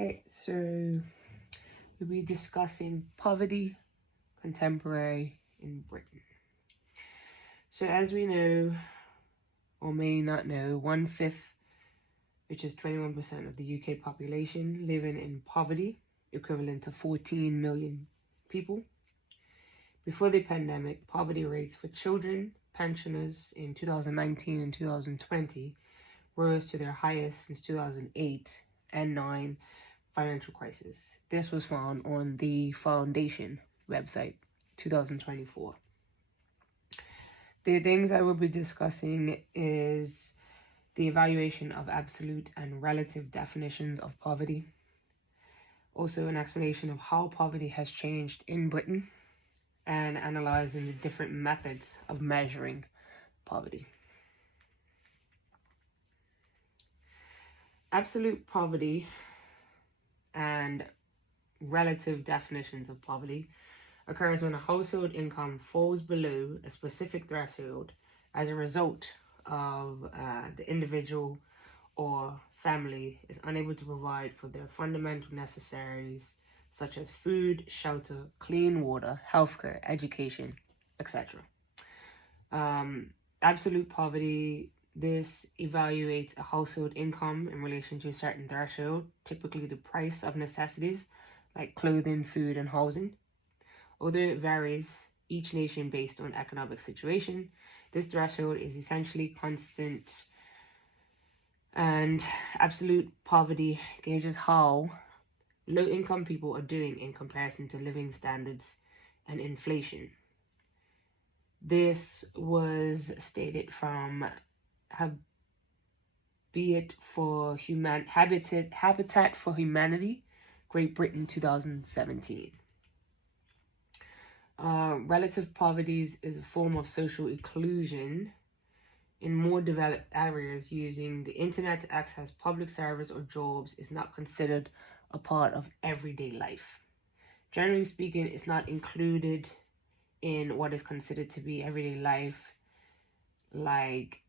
Okay, so we'll be discussing poverty contemporary in Britain. So as we know, or may not know, 1/5, which is 21% of the UK population, living in poverty, equivalent to 14 million people. Before the pandemic, poverty rates for children, pensioners in 2019 and 2020 rose to their highest since 2008 and 9 financial crisis. This was found on the Foundation website, 2024. The things I will be discussing is the evaluation of absolute and relative definitions of poverty. Also an explanation of how poverty has changed in Britain and analyzing the different methods of measuring poverty. Absolute poverty and relative definitions of poverty occurs when a household income falls below a specific threshold as a result of the individual or family is unable to provide for their fundamental necessaries such as food, shelter, clean water, healthcare, education, etc. Absolute poverty, this evaluates a household income in relation to a certain threshold, typically the price of necessities like clothing, food, and housing. Although it varies each nation based on economic situation, this threshold is essentially constant, and absolute poverty gauges how low-income people are doing in comparison to living standards and inflation. This was stated from Habitat for Humanity, Great Britain, 2017. Relative poverty is a form of social inclusion in more developed areas. Using the internet to access public service or jobs is not considered a part of everyday life. Generally speaking, it's not included in what is considered to be everyday life, like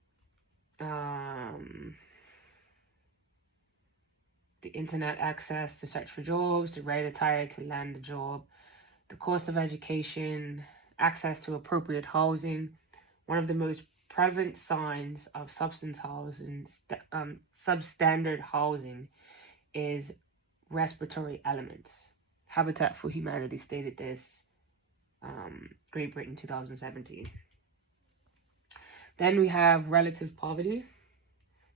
the internet access to search for jobs, the right attire to land a job, the cost of education, access to appropriate housing. One of the most prevalent signs of substandard housing is respiratory elements. Habitat for Humanity stated this, Great Britain, 2017. Then we have relative poverty.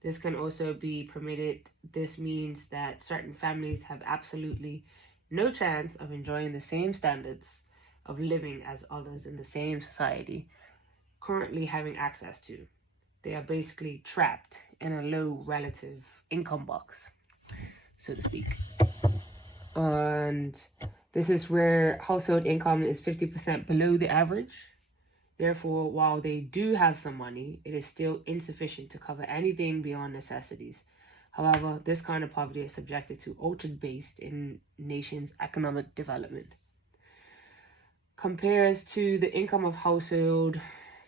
This can also be permitted. This means that certain families have absolutely no chance of enjoying the same standards of living as others in the same society currently having access to. They are basically trapped in a low relative income box, so to speak. And this is where household income is 50% below the average. Therefore, while they do have some money, it is still insufficient to cover anything beyond necessities. However, this kind of poverty is subjected to altered based in nations' economic development. Compares to the income of household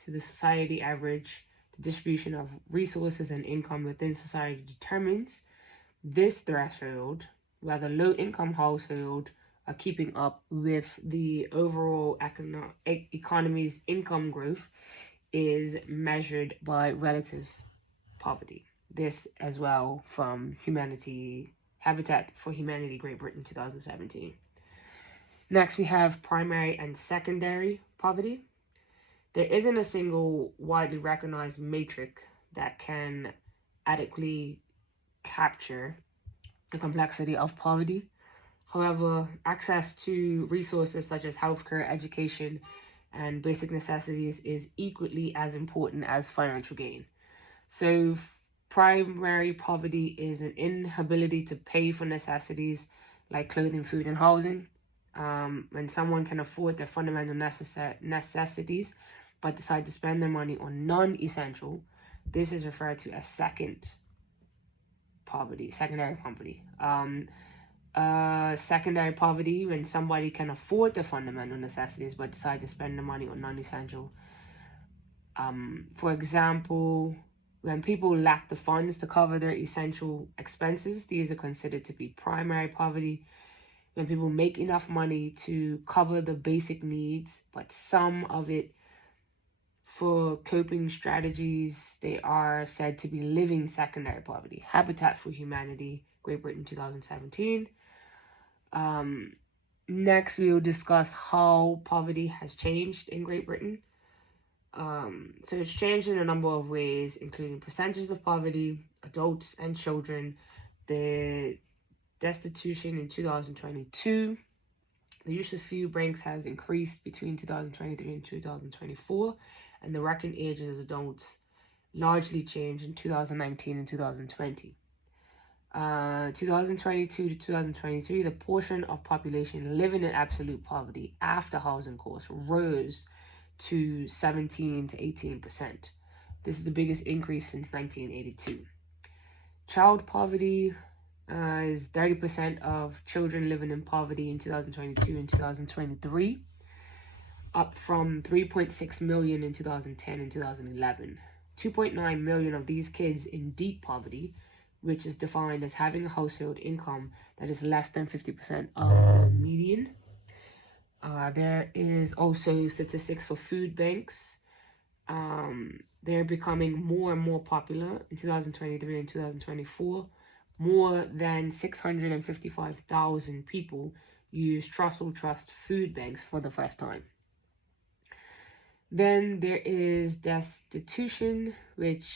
to the society average, the distribution of resources and income within society determines this threshold, whether low-income households are keeping up with the overall economy's income growth is measured by relative poverty. This as well from Habitat for Humanity, Great Britain, 2017. Next, we have primary and secondary poverty. There isn't a single widely recognized metric that can adequately capture the complexity of poverty. However, access to resources such as healthcare, education, and basic necessities is equally as important as financial gain. So primary poverty is an inability to pay for necessities like clothing, food, and housing. When someone can afford their fundamental necessities but decide to spend their money on non-essential, this is referred to as secondary poverty. Secondary poverty, when somebody can afford their fundamental necessities but decide to spend the money on non-essential. For example, When people lack the funds to cover their essential expenses, these are considered to be primary poverty. When people make enough money to cover the basic needs, but some of it for coping strategies, they are said to be living secondary poverty. Habitat for Humanity, Great Britain, 2017. Next, we will discuss how poverty has changed in Great Britain. So it's changed in a number of ways, including percentages of poverty, adults and children, the destitution in 2022. The use of food banks has increased between 2023 and 2024, and the working age as adults largely changed in 2019 and 2020. 2022 to 2023, the portion of population living in absolute poverty after housing costs rose to 17 to 18%. This is the biggest increase since 1982. Child poverty is 30% of children living in poverty in 2022 and 2023, up from 3.6 million in 2010 and 2011. 2.9 million of these kids in deep poverty, which is defined as having a household income that is less than 50% of the median. There is also statistics for food banks. They're becoming more and more popular in 2023 and 2024. More than 655,000 people use Trussell Trust food banks for the first time. Then there is destitution, which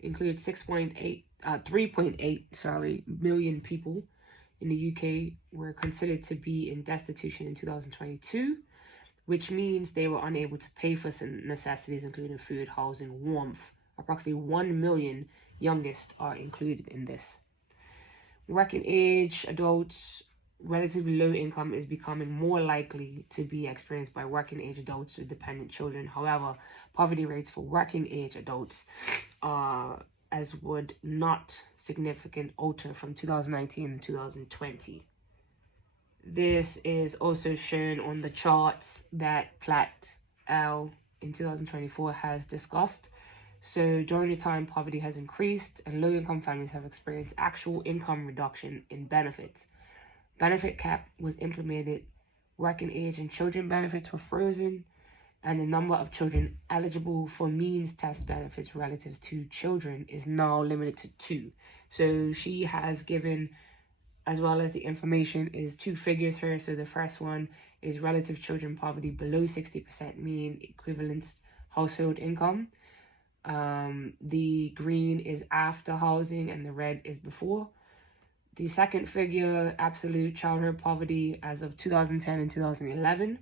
includes 3.8 million people in the UK were considered to be in destitution in 2022, which means they were unable to pay for some necessities, including food, housing, warmth. Approximately 1 million youngest are included in this. Working age adults, relatively low income is becoming more likely to be experienced by working age adults with dependent children. However, poverty rates for working age adults as would not significant alter from 2019 and 2020. This is also shown on the charts that Platt L in 2024 has discussed. So during the time poverty has increased and low-income families have experienced actual income reduction in benefits. Benefit cap was implemented, working age and children benefits were frozen, and the number of children eligible for means test benefits relative to children is now limited to 2. So she has given, as well as the information, is 2 figures here. So the first one is relative children poverty below 60% mean equivalent household income. The green is after housing and the red is before. The second figure, absolute childhood poverty as of 2010 and 2011.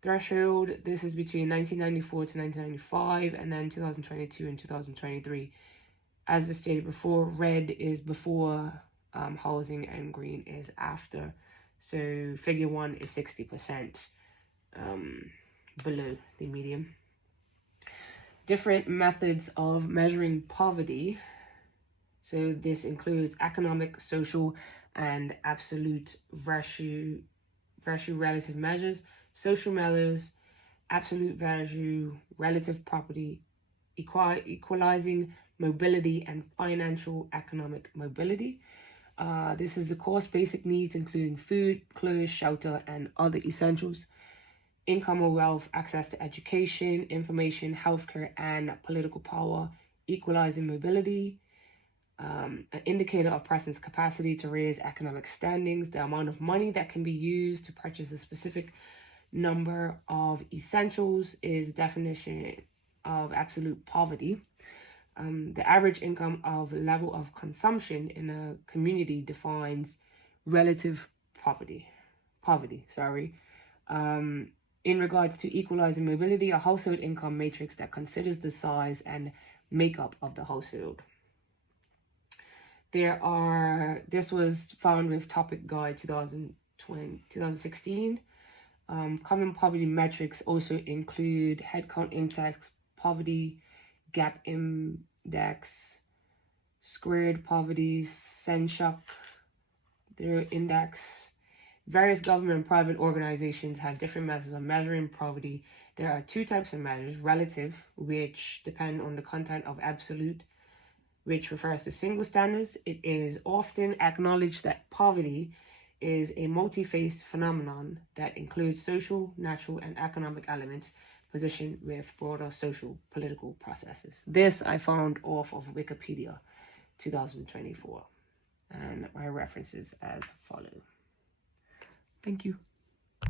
Threshold, this is between 1994 to 1995, and then 2022 and 2023. As I stated before, red is before housing and green is after. So figure 1 is 60% below the median. Different methods of measuring poverty. So this includes economic, social, and absolute value relative measures. Social measures, absolute value, relative property, equalizing mobility, and financial economic mobility. This is the course basic needs, including food, clothes, shelter, and other essentials. Income or wealth, access to education, information, healthcare, and political power. Equalizing mobility. An indicator of person's capacity to raise economic standings, the amount of money that can be used to purchase a specific number of essentials is definition of absolute poverty. The average income of level of consumption in a community defines relative poverty. In regards to equalizing mobility, a household income matrix that considers the size and makeup of the household. This was found with Topic Guide 2016. Common poverty metrics also include headcount index, poverty gap index, squared poverty, Senchuk, their index. Various government and private organizations have different methods of measuring poverty. There are 2 types of measures: relative, which depend on the content of absolute, which refers to single standards, it is often acknowledged that poverty is a multi-faced phenomenon that includes social, natural, and economic elements positioned with broader social political processes. This I found off of Wikipedia 2024, and my references as follow. Thank you.